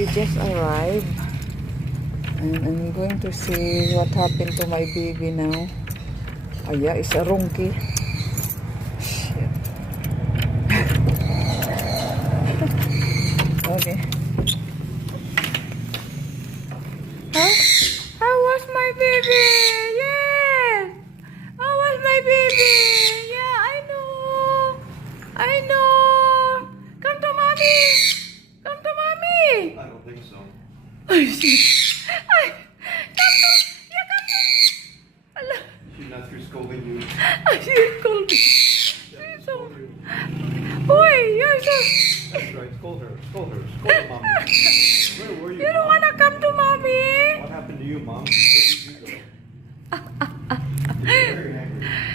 we just arrived. And I'm going to see what happened to my baby now. Aya, is a rongki. Shit. Okay. Huh? How was my baby? Yes! How was my baby? Yeah, I know. I know. Come to mommy. Come to mommy. I don't think so. Ay, ay, come to. Yeah, come to. Ala. She's not through scolding you. Ay, she's cold. Yeah, She's so. scold you. Boy, you're so. That's right. Scold her. Scold her. Scold her, mom. Where were you? You know